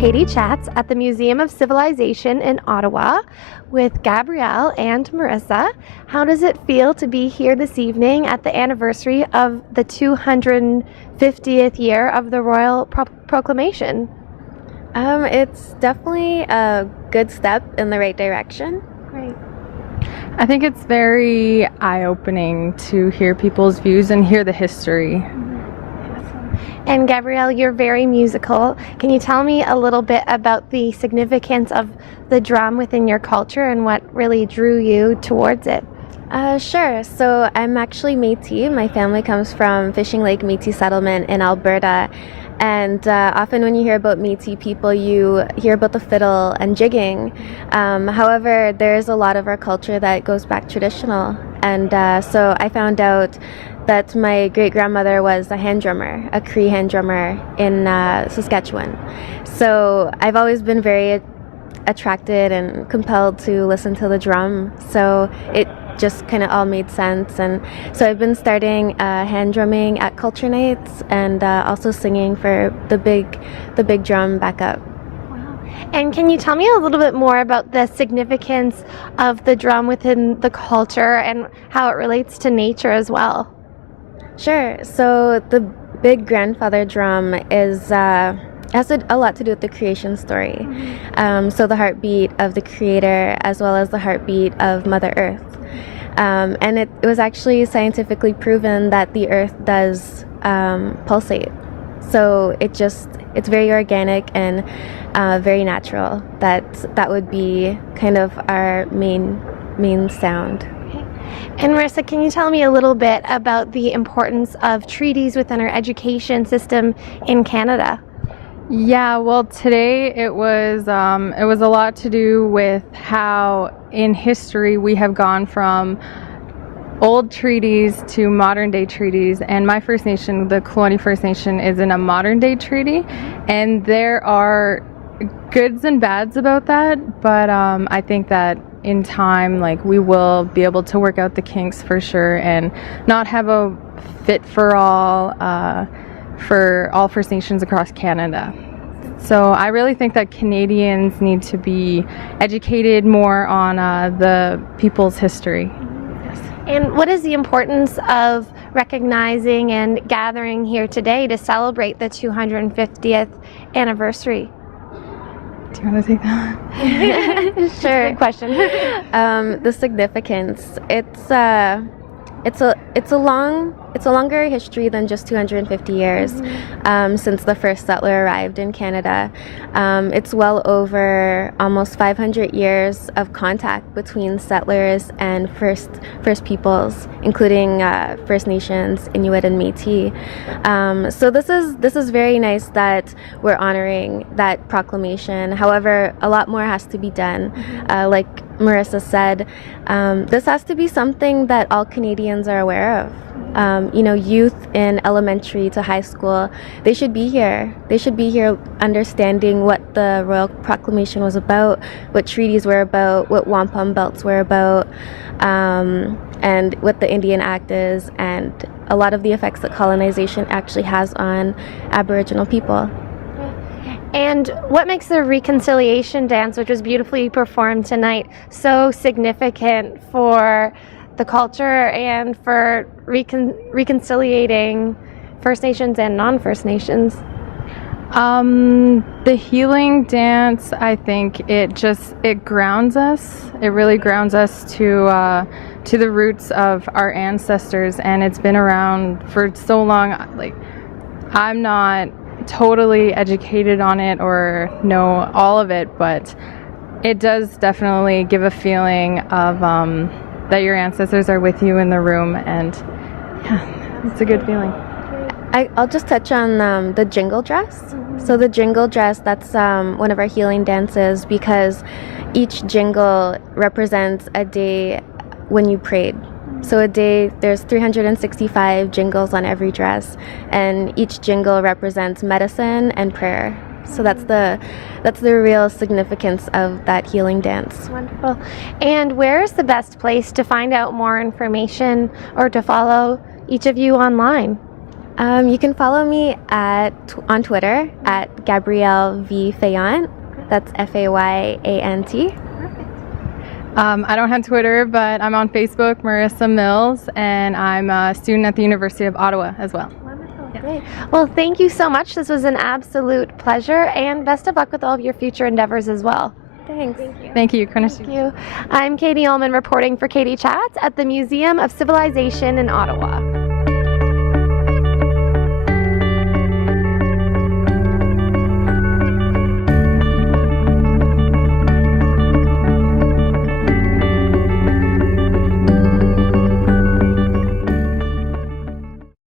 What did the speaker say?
Katie Chats at the Museum of Civilization in Ottawa with Gabrielle and Marissa. How does it feel to be here this evening at the anniversary of the 250th year of the Royal Proclamation? It's definitely a good step in the right direction. Great. I think it's very eye-opening to hear people's views and hear the history. And Gabrielle, you're very musical. Can you tell me a little bit about the significance of the drum within your culture and what really drew you towards it? Sure. So I'm actually Métis. My family comes from Fishing Lake Métis settlement in Alberta. And often when you hear about Métis people, you hear about the fiddle and jigging. However, there's a lot of our culture that goes back traditional. And so I found out that my great-grandmother was a hand drummer, a Cree hand drummer in Saskatchewan. So I've always been very attracted and compelled to listen to the drum. So it just kind of all made sense. And so I've been starting hand drumming at culture nights and also singing for the big drum backup. Wow. And can you tell me a little bit more about the significance of the drum within the culture and how it relates to nature as well? Sure. So the big grandfather drum has a lot to do with the creation story. So the heartbeat of the creator as well as the heartbeat of Mother Earth. And it was actually scientifically proven that the earth does pulsate. So it's very organic and very natural. That would be kind of our main sound. And Marissa, can you tell me a little bit about the importance of treaties within our education system in Canada? Yeah, well, today it was a lot to do with how in history we have gone from old treaties to modern day treaties, and my First Nation, the Koloni First Nation, is in a modern day treaty, and there are goods and bads about that, but I think that in time, like, we will be able to work out the kinks for sure and not have a fit for all First Nations across Canada. So I really think that Canadians need to be educated more on the people's history. And what is the importance of recognizing and gathering here today to celebrate the 250th anniversary? Do you want to take that? Sure. Good question. The significance. It's a longer history than just 250 years since the first settler arrived in Canada. It's well over almost 500 years of contact between settlers and First Peoples, including First Nations, Inuit, and Métis. So this is very nice that we're honoring that proclamation. However, a lot more has to be done. Like Marissa said, this has to be something that all Canadians are aware of. Youth in elementary to high school, they should be here. They should be here understanding what the Royal Proclamation was about, what treaties were about, what wampum belts were about, and what the Indian Act is, and a lot of the effects that colonization actually has on Aboriginal people. And what makes the reconciliation dance, which was beautifully performed tonight, so significant for the culture and for reconciliating First Nations and non-First Nations? The healing dance, I think it grounds us. It really grounds us to the roots of our ancestors, and it's been around for so long. Like, I'm not totally educated on it or know all of it, but it does definitely give a feeling of that your ancestors are with you in the room, and yeah, it's a good feeling. I'll just touch on the jingle dress. So the jingle dress, that's one of our healing dances, because each jingle represents a day when you prayed. So a day, there's 365 jingles on every dress, and each jingle represents medicine and prayer. So that's the real significance of that healing dance. Wonderful. And where is the best place to find out more information or to follow each of you online? You can follow me on Twitter at Gabrielle V. Fayant. That's Fayant. I don't have Twitter, but I'm on Facebook, Marissa Mills, and I'm a student at the University of Ottawa as well. Wonderful. Great. Well, thank you so much. This was an absolute pleasure, and best of luck with all of your future endeavors as well. Thanks. Thank you. Thank you. I'm Katie Ullman reporting for Katie Chats at the Museum of Civilization in Ottawa.